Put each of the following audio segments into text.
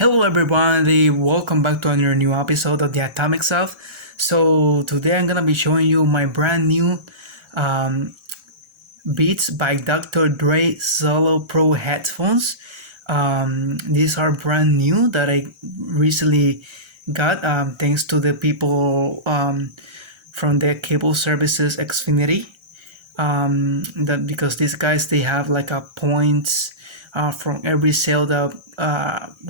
Hello everybody, welcome back to another new episode of the Atomic Self. So today I'm gonna be showing you my brand new um, Beats by Dr. Dre Solo Pro headphones. These are brand new that I recently got thanks to the people from the cable services Xfinity. That because these guys they have like a points from every sale that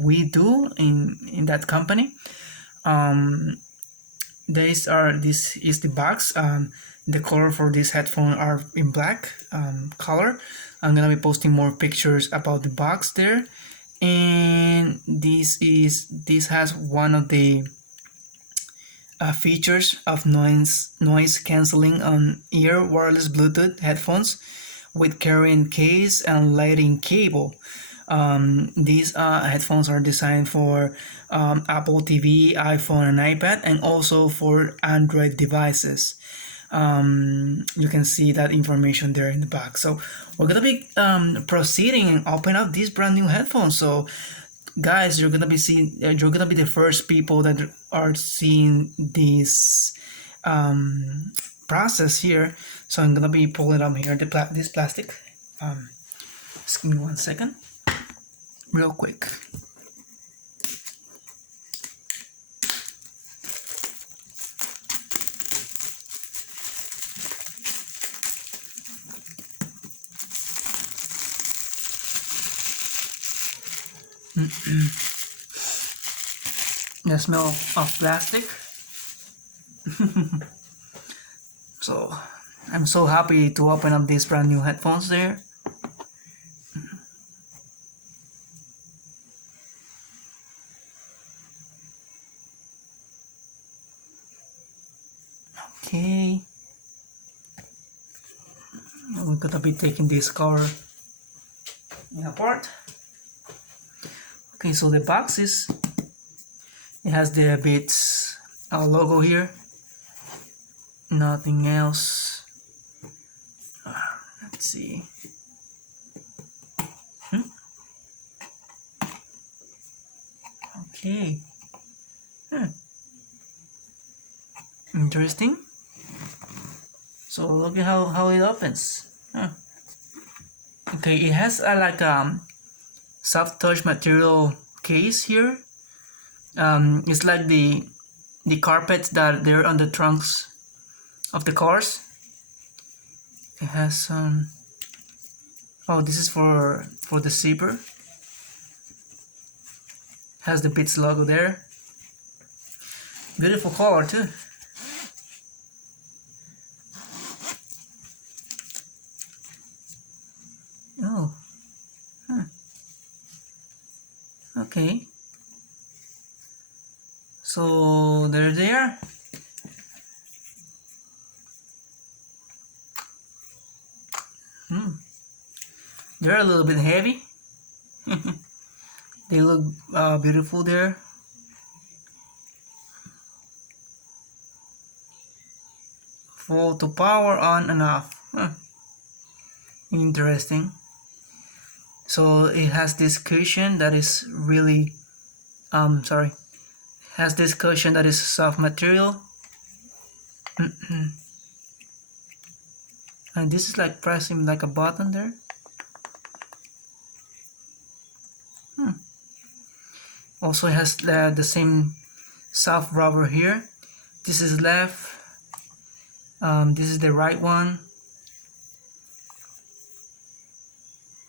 we do in that company. Um, this is the box. The color for this headphone are in black color. I'm gonna be posting more pictures about the box there, and this has one of the features of noise canceling on ear wireless Bluetooth headphones with carrying case and lighting cable. These headphones are designed for Apple TV, iPhone, and iPad, and also for Android devices. You can see that information there in the back. So we're gonna be proceeding and open up these brand new headphones. So guys, you're gonna be the first people that are seeing this process here. So I'm gonna be pulling up here this plastic. Just give me 1 second, real quick. The smell of plastic. So I'm so happy to open up these brand new headphones there. Okay, we're gonna be taking this cover apart. Okay, so the box it has the Beats logo here, nothing else. Let's see. Okay. Interesting. So look at how it opens. Okay, it has like soft touch material case here. It's like the carpets that they're on the trunks of the cars. It has some. Oh, this is for the zipper. Has the Beats logo there. Beautiful color too. Oh. Okay. So there they are. They're a little bit heavy. They look beautiful there. Full to power on and off. Interesting. So it has this cushion that is really has this cushion that is soft material. And this is like pressing like a button there. Also it has the same soft rubber here. This is left. This is the right one.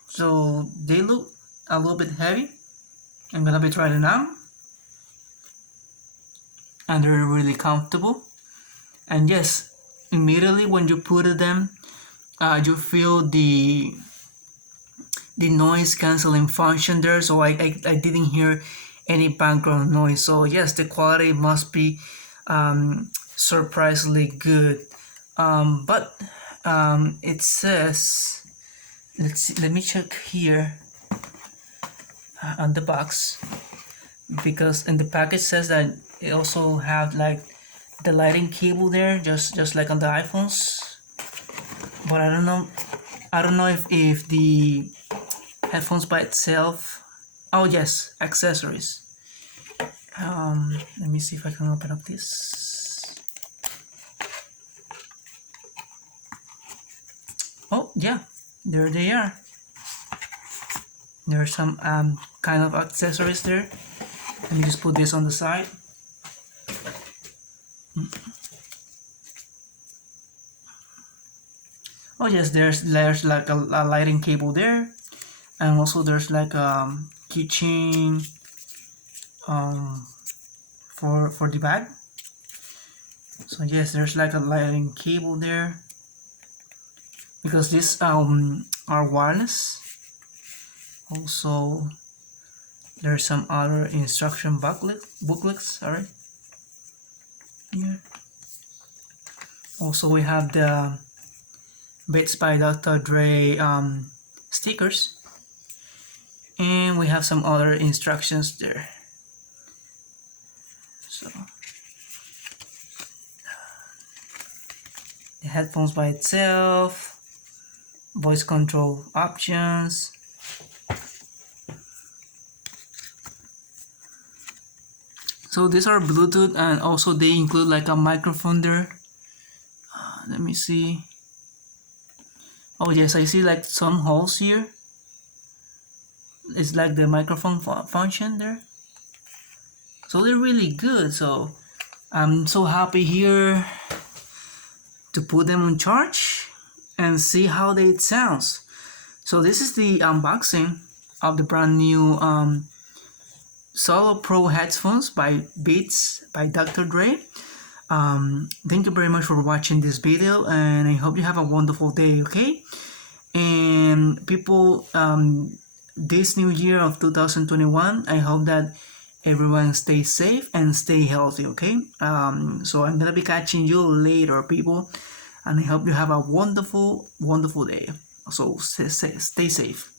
So they look a little bit heavy. I'm gonna be trying them out. And they're really comfortable. And yes, immediately when you put them, you feel the noise canceling function there. So I didn't hear any background noise. So yes, the quality must be surprisingly good. But it says, let me check here on the box, because in the package says that it also have like the lighting cable there, just like on the iPhones. But I don't know if the headphones by itself. Oh yes, accessories. Let me see if I can open up this. Oh yeah, there they are. There are some kind of accessories there. Let me just put this on the side. Oh yes, there's like a lighting cable there, and also there's like a keychain for the bag. So yes, there's like a lighting cable there because these are wireless. Also, there's some other instruction booklets. Sorry. Here. Also, we have the Beats by Dr. Dre stickers, and we have some other instructions there. So the headphones by itself, voice control options. So these are Bluetooth, and also they include like a microphone there. Let me see. Oh yes, I see like some holes here. It's like the microphone function there. So they're really good. So I'm so happy here to put them on charge and see how it sounds. So this is the unboxing of the brand new Solo Pro headphones by Beats by Dr. Dre. Thank you very much for watching this video, and I hope you have a wonderful day, okay? And people, this new year of 2021, I hope that everyone stays safe and stay healthy, okay? So I'm gonna be catching you later, people, and I hope you have a wonderful day. So stay safe.